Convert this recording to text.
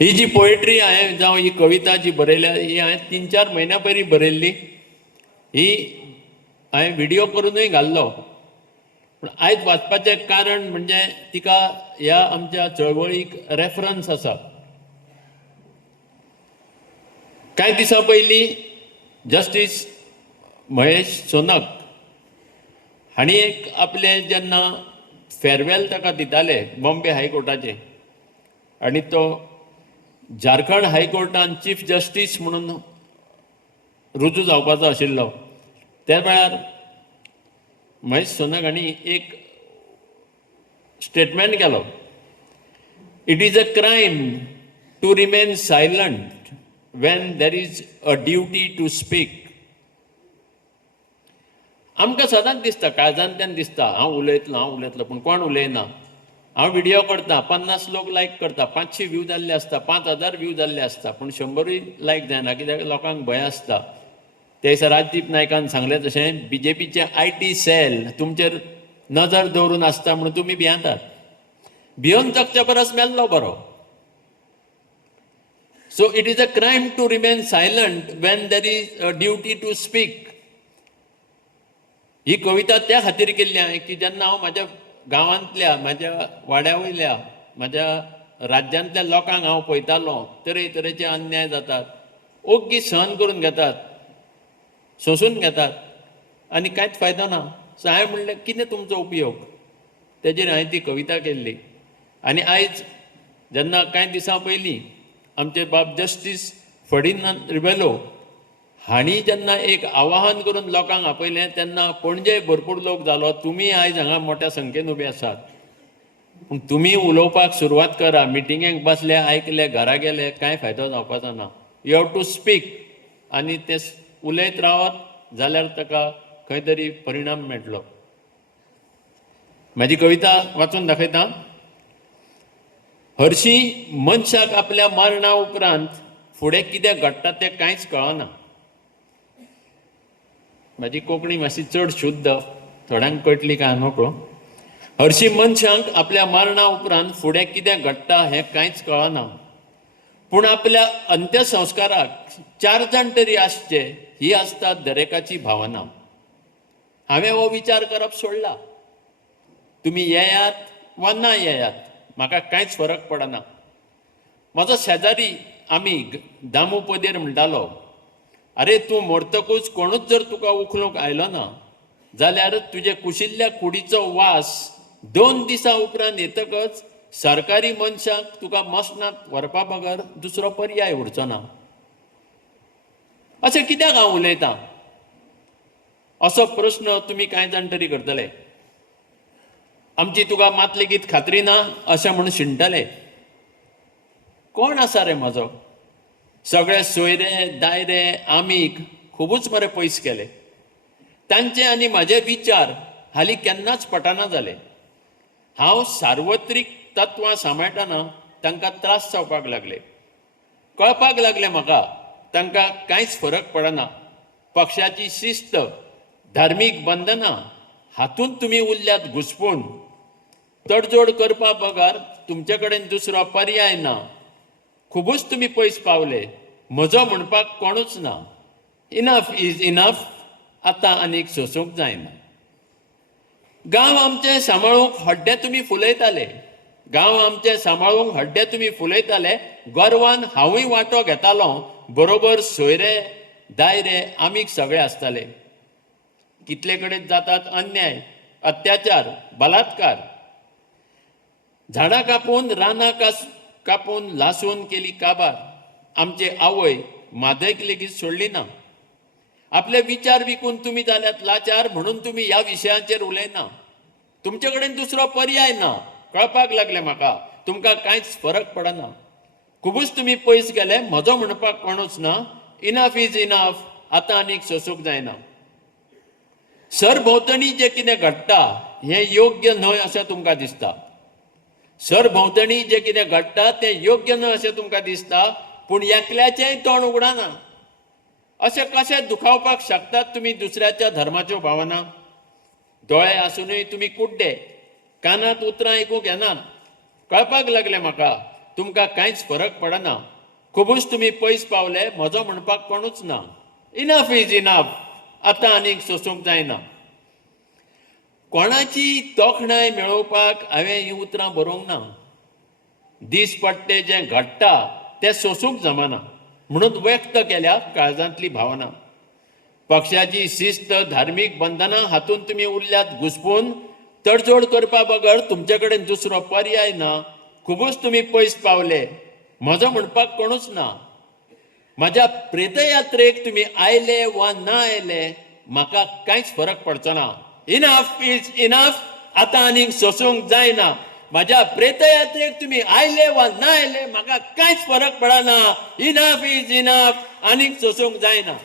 ही जी poetry हांवें जावं ही कविता जी बरयल्या ही हांवें 3-4 म्हयन्या पयलीं बरयल्ली. ही हांवें व्हिडिओ करूनय घाल्लो. पूण आयज वाचपाचें कारण म्हणजे तिका ह्या आमच्या चळवळीक रेफरन्स आसा. कांय दिसा पयलीं जस्टीस महेश सोनक हांणी एक आपले जेन्ना फेरवेल ताका दिताले बॉम्बे हायकोर्टाचे आनी तो झारखंड हायकोर्टान चीफ जस्टीस म्हणून रुजू जावपाचो आशिल्लो. त्या वेळार महेश सोनक हांणी एक स्टेटमेंट केलो. It is a crime to remain silent when there is a duty to speak. आमकां सदांच दिसता, काळजांतल्यान दिसता हांव उलयतलो पूण कोण उलयना. हांव व्हिडिओ करता, 50 लोक लायक करता, 500 व्यू जाल्ले आसता, 5000 व्यू जाल्ले आसता, पूण 100य लायक जायना. कित्याक लोकांक भंय आसता. ते दिसा राजदीप नायकान सांगलें तशें बीजेपीचे IT सेल तुमचेर नजर दवरून आसता म्हणून तुमी भियेतात. भियोन जगचे परस मेल्लो बरो. So it is a crime to remain silent when there is a duty to speak. ही कविता त्या खातीर केल्ली हांवें की जेन्ना हांव म्हाज्या गांवांतल्या, म्हाज्या वाड्या वयल्या, म्हाज्या राज्यांतल्या लोकांक हांव पळयतालो तरेतरेचे अन्याय जातात, ओग्गी सहन करून घेतात, सोंसून घेतात आनी कांयच फायदो ना. सो हांवें म्हणलें कितें तुमचो उपयोग. तेजेर हांवें ती कविता केल्ली. आनी आयज जेन्ना कांय दिसां पयलीं आमचे बाब जस्टीस फर्डिनांद रिबेलो हांणी जेन्ना एक आवाहन करून लोकांक आपयलें तेन्ना पणजे भरपूर लोक जालो. तुमी आयज हांगा मोठ्या संख्येन उबे आसात. पूण तुमी उलोवपाक सुरवात करा. मिटिंगेक बसले, आयकले, घरा गेले, कांय फायदो जावपाचो ना. You have to speak. आनी ते उलयत रावत जाल्यार ताका खंय तरी परिणाम मेळटलो. म्हाजी कविता वाचून दाखयता. हरशीं मनशाक आपल्या मरणा उपरांत फुडें कितें घडटा तें कांयच कळना. म्हाजी कोंकणी मातशी चड शुद्ध, थोड्यांक कळटली काय नकळो. हरशीं मनशांक आपल्या मरणा उपरांत फुडें कितें घडटा हें कांयच कळना. पूण आपल्या अंत्यसंस्काराक 4 जाण तरी आसचे ही आसता दरेकाची भावना. हांवें हो विचार करप सोडला. तुमी येयात वा ना येयात म्हाका कांयच फरक पडना. म्हजो शेजारी आमी दामू पदेर म्हणटालो, आरे तूं मरतकूच कोणूच जर तुका उखलूंक आयलो ना जाल्यार तुजे कुशिल्ल्या कुडीचो वास 2 दिसां उपरांत येतकच सरकारी मनशाक तुका मसनात व्हरपा बगर दुसरो पर्याय उरचो ना. अशें कित्याक हांव उलयतां असो प्रश्न तुमी कांय जाण तरी करतले. आमची तुका मात लेगीत खात्री ना अशें म्हूण शिणटले. कोण आसा रे म्हजो. सगळे सोयरे दायरे आमीक खुबूच मरे पयस केले. तांचे आनी म्हाजे विचार हालीं केन्नाच पटना जाले. हांव सार्वत्रीक तत्वां सांबाळटना तांकां त्रास जावपाक लागले. कळपाक लागलें म्हाका तांकां कांयच फरक पडना. पक्षाची शिस्त, धार्मीक बंधनां हातूंत तुमी उरल्यात घुस्पून. तडजोड करपा बगर तुमचे कडेन दुसरो पर्याय ना. खुबूच तुमी पयस पावले. म्हजो म्हणपाक कोणूच ना. Enough is enough. आतां आनीक सोंसूंक जायना. गांव आमचे सांबाळूंक हड्डे तुमी फुलयताले. गांव आमचे सांबाळूंक हड्डे तुमी फुलयताले. गर्वान हांवूय वांटो घेतालो. बरोबर सोयरे दायरे आमीक सगळे आसताले. कितले कडेन जातात अन्याय, अत्याचार, बलात्कार. झाडां कापून, रानां कापून, लासून केली काबार. आमचे आवय म्हादयक लेगीत सोडली ना. आपले विचार विकून तुमी जाल्यात लाचार म्हणून तुमी ह्या विशयांचेर उलयना. तुमचे कडेन दुसरो पर्याय ना. कळपाक लागलें म्हाका तुमकां कांयच फरक पडना. खुबूच तुमी पयस गेले. म्हजो म्हणपाक कोणूच ना. Enough is enough. आतां आनीक सोंसूंक जायना. सरभोंवतणी जें कितें घडटा हें योग्य न्हय अशें तुमकां दिसता. सरभोंवतणी जें कितें घडटा तें योग्य न्हय अशें तुमकां दिसता. पूण एकल्याचेंय तोंड उगडाना. अशें कशें दुखावपाक शकतात तुमी दुसऱ्याच्या धर्माच्यो भावना. दोळे आसुनूय तुमी कुड्डे. कानांत उतरां आयकूंक येनात. कळपाक लागलें म्हाका तुमकां कांयच फरक पडना. खुबूच तुमी पयस पावले, म्हजो म्हणपाक कोणूच ना. Enough is enough. आतां आनीक सोंसूंक जायना. कोणाची तोखणाय मेळोवपाक हांवें हीं उतरां बरोवंक ना. दीस पडटे जें घडटा तें सोंसूंक जमना म्हणून व्यक्त केल्या काळजांतली भावना. पक्षाची शिस्त, धार्मीक बंधनां हातूंत तुमी उरल्यात घुस्पून. तडजोड करपा बगर तुमचे कडेन दुसरो पर्याय ना. खुबूच तुमी पयस पावले, म्हजो म्हणपाक कोणूच ना. म्हज्या प्रेतयात्रेक तुमी आयले वा ना आयले, म्हाका कांयच फरक पडचो ना. Enough is enough. आतां आनीक सोंसूंक जायना. म्हज्या प्रेतयात्रेक तुमी आयले वा ना आयले, म्हाका कांयच फरक पडना. Enough is enough. आनीक सोंसूंक जायना.